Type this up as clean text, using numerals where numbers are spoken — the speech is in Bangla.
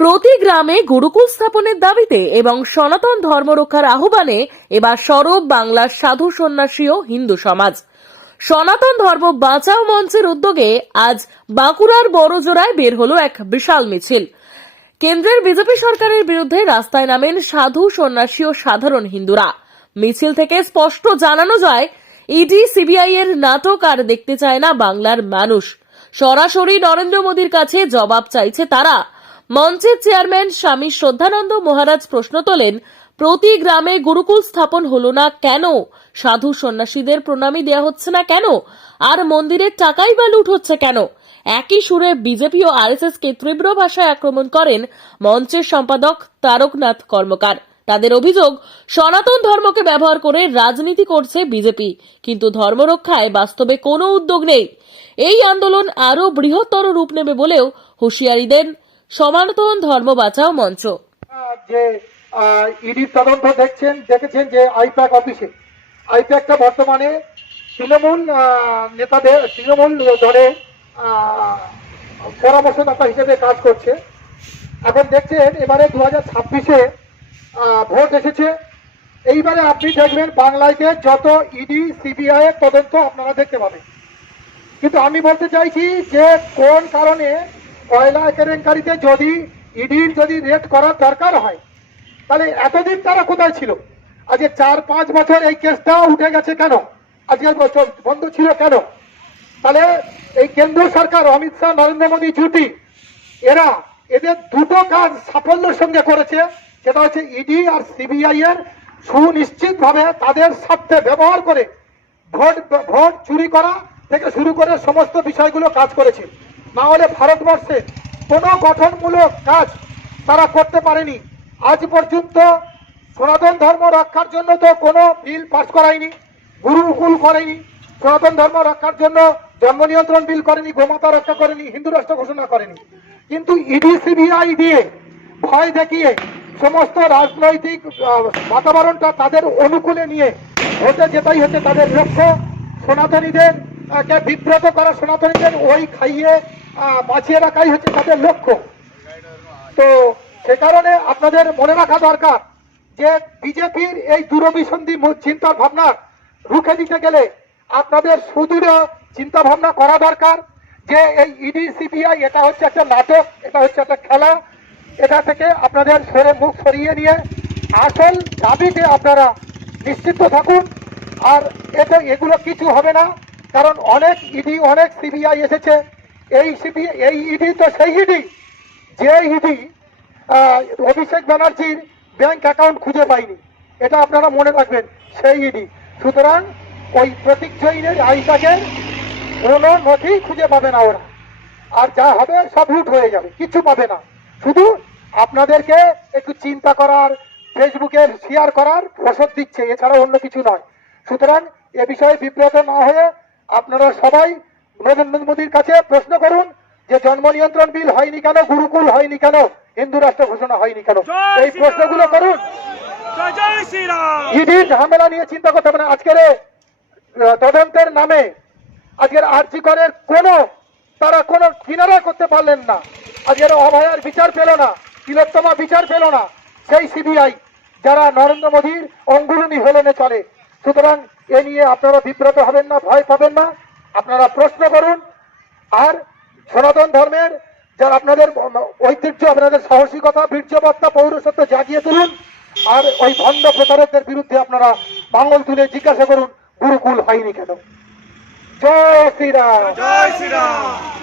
প্রতি গ্রামে গুরুকুল স্থাপনের দাবিতে এবং সনাতন ধর্ম রক্ষার আহ্বানে এবার সরব বাংলার সাধু সন্ন্যাসী ও হিন্দু সমাজ। সনাতন ধর্ম বাঁচাও মঞ্চের উদ্যোগে আজ বাঁকুড়ার বড়জোড়ায় বের হলো এক বিশাল মিছিল। কেন্দ্রের বিজেপি সরকারের বিরুদ্ধে রাস্তায় নামেন সাধু সন্ন্যাসী ও সাধারণ হিন্দুরা। মিছিল থেকে স্পষ্ট জানানো যায়, ইডি সিবিআই এর নাটক আর দেখতে চায় না বাংলার মানুষ। সরাসরি নরেন্দ্র মোদীর কাছে জবাব চাইছে তারা। মঞ্চের চেয়ারম্যান স্বামী শ্রদ্ধানন্দ মহারাজ প্রশ্ন তোলেন, প্রতি গ্রামে গুরুকুল স্থাপন হলো না কেন? সাধু সন্ন্যাসীদের প্রণামী দেওয়া হচ্ছে না কেন? আর মন্দিরের টাকাই বা লুট হচ্ছে কেন? একই সুরে বিজেপি ও আরএসএস কে তীব্র ভাষায় আক্রমণ করেন মঞ্চের সম্পাদক তারকনাথ কর্মকার। তাদের অভিযোগ, সনাতন ধর্মকে ব্যবহার করে রাজনীতি করছে বিজেপি, কিন্তু ধর্ম রক্ষায় বাস্তবে কোনো উদ্যোগ নেই। এই আন্দোলন আরো বৃহত্তর রূপ নেবে বলেও হুঁশিয়ারি দেন সনাতন ধর্ম বাঁচাও মঞ্চ। যে ইডি তদন্ত দেখেছেন যে আইপ্যাক অফিসে, আইপ্যাকটা বর্তমানে তৃণমূল নেতাদের, তৃণমূল দলের পরামর্শদাতা হিসেবে কাজ করছে। এখন দেখছেন এবারে 2026-এ ভোট এসেছে। এইবারে আপনি দেখবেন বাংলাতে যত ইডি সিবিআই এর তদন্ত আপনারা দেখতে পাবেন। কিন্তু আমি বলতে চাইছি যে কোন কারণে কয়লা কেলেঙ্কারিতে যদি ইডির যদি রেড করার দরকার হয়, তাহলে এতদিন তারা কোথায় ছিল? আজকে 4-5 বছর এই কেসটা উঠে গেছে কেন? আজকে বন্ধ ছিল কেন? তাহলে এই কেন্দ্র সরকার, অমিত শাহ, নরেন্দ্র মোদী জুটি, এদের দুটো কাজ সাফল্যের সঙ্গে করেছে। সেটা হচ্ছে ইডি আর সিবিআই এর সুনিশ্চিত ভাবে তাদের স্বার্থে ব্যবহার করে ভোট চুরি করা থেকে শুরু করে সমস্ত বিষয়গুলো কাজ করেছে। না হলে ভারতবর্ষে কোনো গঠনমূলক কাজ তারা করতে পারেনি। আজ পর্যন্ত সনাতন ধর্ম রক্ষার জন্য তো কোনো বিল পাস করায়নি, গুরুকুল করেনি, সনাতন ধর্ম রক্ষার জন্য জন্ম নিয়ন্ত্রণ বিল করেনি, গোমাতা রক্ষা করেনি, হিন্দু রাষ্ট্র ঘোষণা করেনি। কিন্তু ইডি সিবিআই দিয়ে ভয় দেখিয়ে সমস্ত রাজনৈতিক বাতাবরণটা তাদের অনুকূলে নিয়ে ভোটে যেটাই হচ্ছে তাদের লক্ষ্য। সনাতনীদের কে বিব্রত করা, সনাতনীদের ওই খাইয়ে বাঁচিয়ে রাখাই হচ্ছে তাদের লক্ষ্য। তো সে কারণে আপনাদের মনে রাখা দরকার যে বিজেপির এই দূরভিসন্ধি চিন্তা ভাবনা রুখে দিতে গেলে আপনাদের সুদূর চিন্তা ভাবনা করা দরকার যে এই ইডি সিবিআই এটা হচ্ছে একটা নাটক, এটা হচ্ছে একটা খেলা। এটা থেকে আপনাদের মুখ সরিয়ে নিয়ে আসল দাবিতে আপনারা নিশ্চিত থাকুন। আর এগুলো কিছু হবে না, কারণ অনেক ইডি, অনেক সিবিআই এসেছে। এই ইডি তো সেই ইডি যে ইডি অভিষেক ব্যানার্জির ব্যাংক অ্যাকাউন্ট খুঁজে পায়নি, এটা আপনারা মনে রাখবেন, সেই ইডি। সুতরাং ওই প্রতীক জৈনের আইপ্যাকের কোনো নথি খুঁজে পাবে না ওরা, আর যা হবে সব লুট হয়ে যাবে, কিছু পাবে না। শুধু আপনাদেরকে একটু চিন্তা করার, ফেসবুকে শেয়ার করার রসদ দিচ্ছে, এছাড়া অন্য কিছু নয়। সুতরাং এ বিষয়ে বিব্রত না হয়ে আপনারা সবাই নরেন্দ্র মোদীর কাছে প্রশ্ন করুন যে জন্ম নিয়ন্ত্রণ বিল হয়নি কেন, গুরুকুল হয়নি কেন, হিন্দু রাষ্ট্র ঘোষণা হয়নি কেন, এই প্রশ্নগুলো করুন। ইডির ঝামেলা নিয়ে চিন্তা করতে হবে না। আজকের তদন্তের নামে আজকের আরজি করের তারা কোনো কিনারা করতে পারলেন না। আজকের অভয়ার বিচার পেল না, তিলোত্তমা বিচার পেল না, সেই সিবিআই যারা নরেন্দ্র মোদীর অঙ্গুরণী হেলনে চলে। সুতরাং এ নিয়ে আপনারা বিব্রত হবেন না, ভয় পাবেন না, আপনারা প্রশ্ন করুন। আর সনাতন ধর্মের যারা আপনাদের ঐতিহ্য, আপনাদের সাহসিকতা, বীর্যবত্তা, পৌরসত্ব জাগিয়ে তুলুন। আর ওই ভণ্ড প্রতারকদের বিরুদ্ধে আপনারা আঙুল তুলে জিজ্ঞাসা করুন গুরুকুল হয়নি কেন। জয় শ্রীরাম, জয় শ্রীরাম।